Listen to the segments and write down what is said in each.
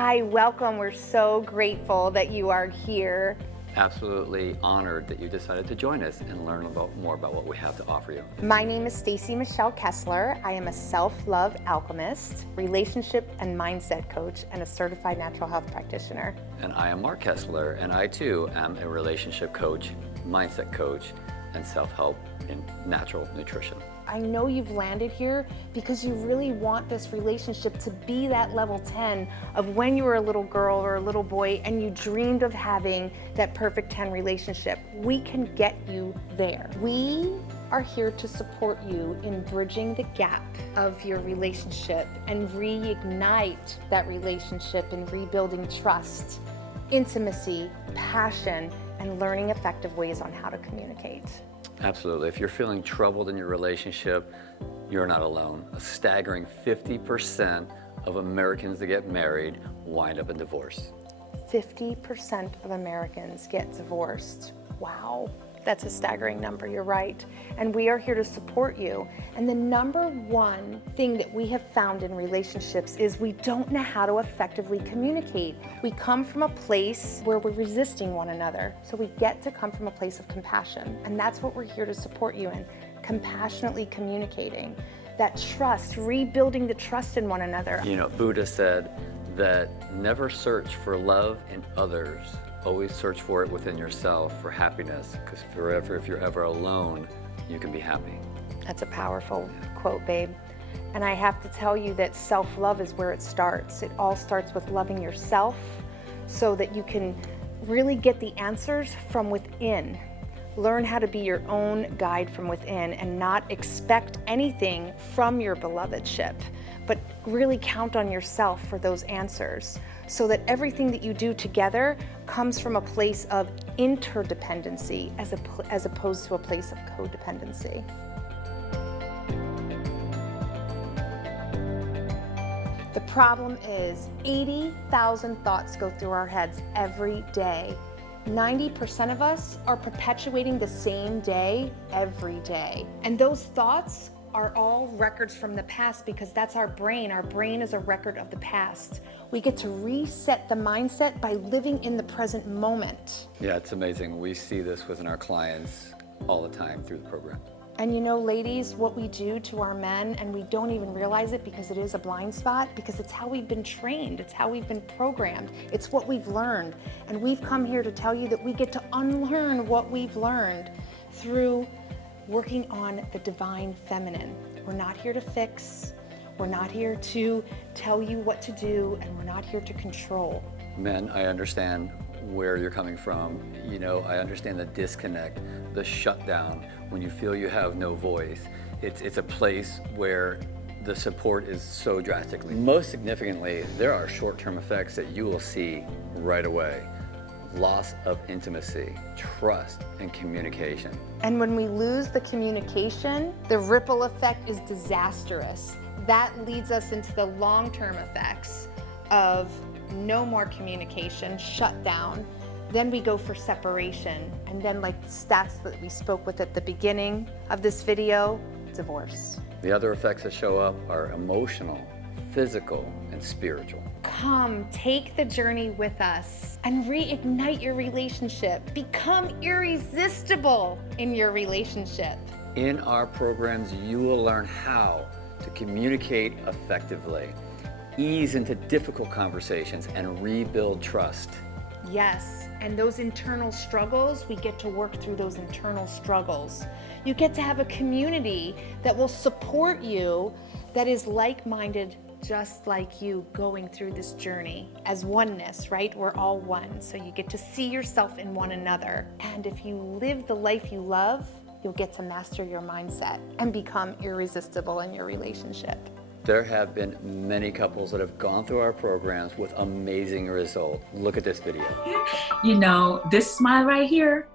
Hi, welcome. We're so grateful that you are here. Absolutely honored that you decided to join us and learn more about what we have to offer you. My name is Stacy Michelle Kessler. I am a self-love alchemist, relationship and mindset coach, and a certified natural health practitioner. And I am Mark Kessler, and I too am a relationship coach, mindset coach, and self-help in natural nutrition. I know you've landed here because you really want this relationship to be that level 10 of when you were a little girl or a little boy and you dreamed of having that perfect 10 relationship. We can get you there. We are here to support you in bridging the gap of your relationship and reignite that relationship and rebuilding trust, intimacy, passion, and learning effective ways on how to communicate. Absolutely. If you're feeling troubled in your relationship, you're not alone. A staggering 50% of Americans that get married wind up in divorce. 50% of Americans get divorced. Wow, that's a staggering number, you're right. And we are here to support you. And the number one thing that we have found in relationships is we don't know how to effectively communicate. We come from a place where we're resisting one another. So we get to come from a place of compassion. And that's what we're here to support you in, compassionately communicating. That trust, rebuilding the trust in one another. You know, Buddha said that never search for love in others. Always search for it within yourself for happiness, because if you're ever alone, you can be happy. That's a powerful quote, babe. And I have to tell you that self-love is where it starts. It all starts with loving yourself so that you can really get the answers from within. Learn how to be your own guide from within and not expect anything from your belovedship, but really count on yourself for those answers so that everything that you do together comes from a place of interdependency as opposed to a place of codependency. The problem is 80,000 thoughts go through our heads every day. 90% of us are perpetuating the same day every day. And those thoughts are all records from the past because that's our brain. Our brain is a record of the past. We get to reset the mindset by living in the present moment. Yeah, it's amazing. We see this within our clients all the time through the program. And you know, ladies, what we do to our men, and we don't even realize it because it is a blind spot, because it's how we've been trained, it's how we've been programmed, it's what we've learned. And we've come here to tell you that we get to unlearn what we've learned through working on the divine feminine. We're not here to fix, we're not here to tell you what to do, and we're not here to control. Men, I understand where you're coming from. You know, I understand the disconnect, the shutdown, when you feel you have no voice. It's a place where the support is so drastically. Most significantly, there are short-term effects that you will see right away. Loss of intimacy, trust, and communication. And when we lose the communication, the ripple effect is disastrous. That leads us into the long-term effects of no more communication, shut down. Then we go for separation. And then, like the stats that we spoke with at the beginning of this video, divorce. The other effects that show up are emotional, physical, and spiritual. Come, take the journey with us and reignite your relationship. Become irresistible in your relationship. In our programs, you will learn how to communicate effectively, ease into difficult conversations, and rebuild trust. Yes, and those internal struggles, we get to work through those internal struggles. You get to have a community that will support you, that is like-minded, just like you, going through this journey as oneness, right? We're all one, so you get to see yourself in one another. And if you live the life you love, you'll get to master your mindset and become irresistible in your relationship. There have been many couples that have gone through our programs with amazing results. Look at this video. You know, this smile right here,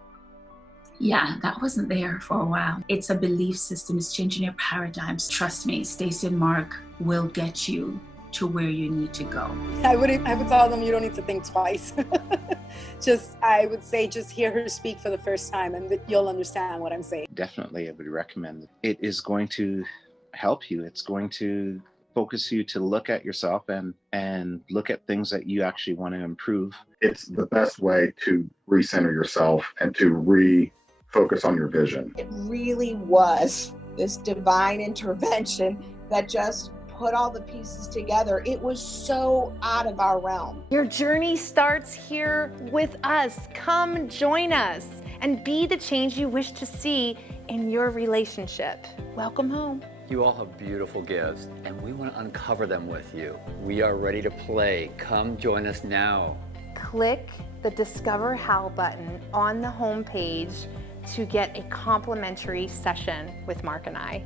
yeah, that wasn't there for a while. It's a belief system. It's changing your paradigms. Trust me, Stacy and Mark will get you to where you need to go. I would tell them you don't need to think twice. I would say just hear her speak for the first time and you'll understand what I'm saying. Definitely, I would recommend it. It is going to help you. It's going to focus you to look at yourself and look at things that you actually want to improve. It's the best way to recenter yourself and to refocus on your vision. It really was this divine intervention that just put all the pieces together. It was so out of our realm. Your journey starts here with us. Come join us and be the change you wish to see in your relationship. Welcome home. You all have beautiful gifts, and we want to uncover them with you. We are ready to play. Come join us now. Click the Discover How button on the home page to get a complimentary session with Mark and I.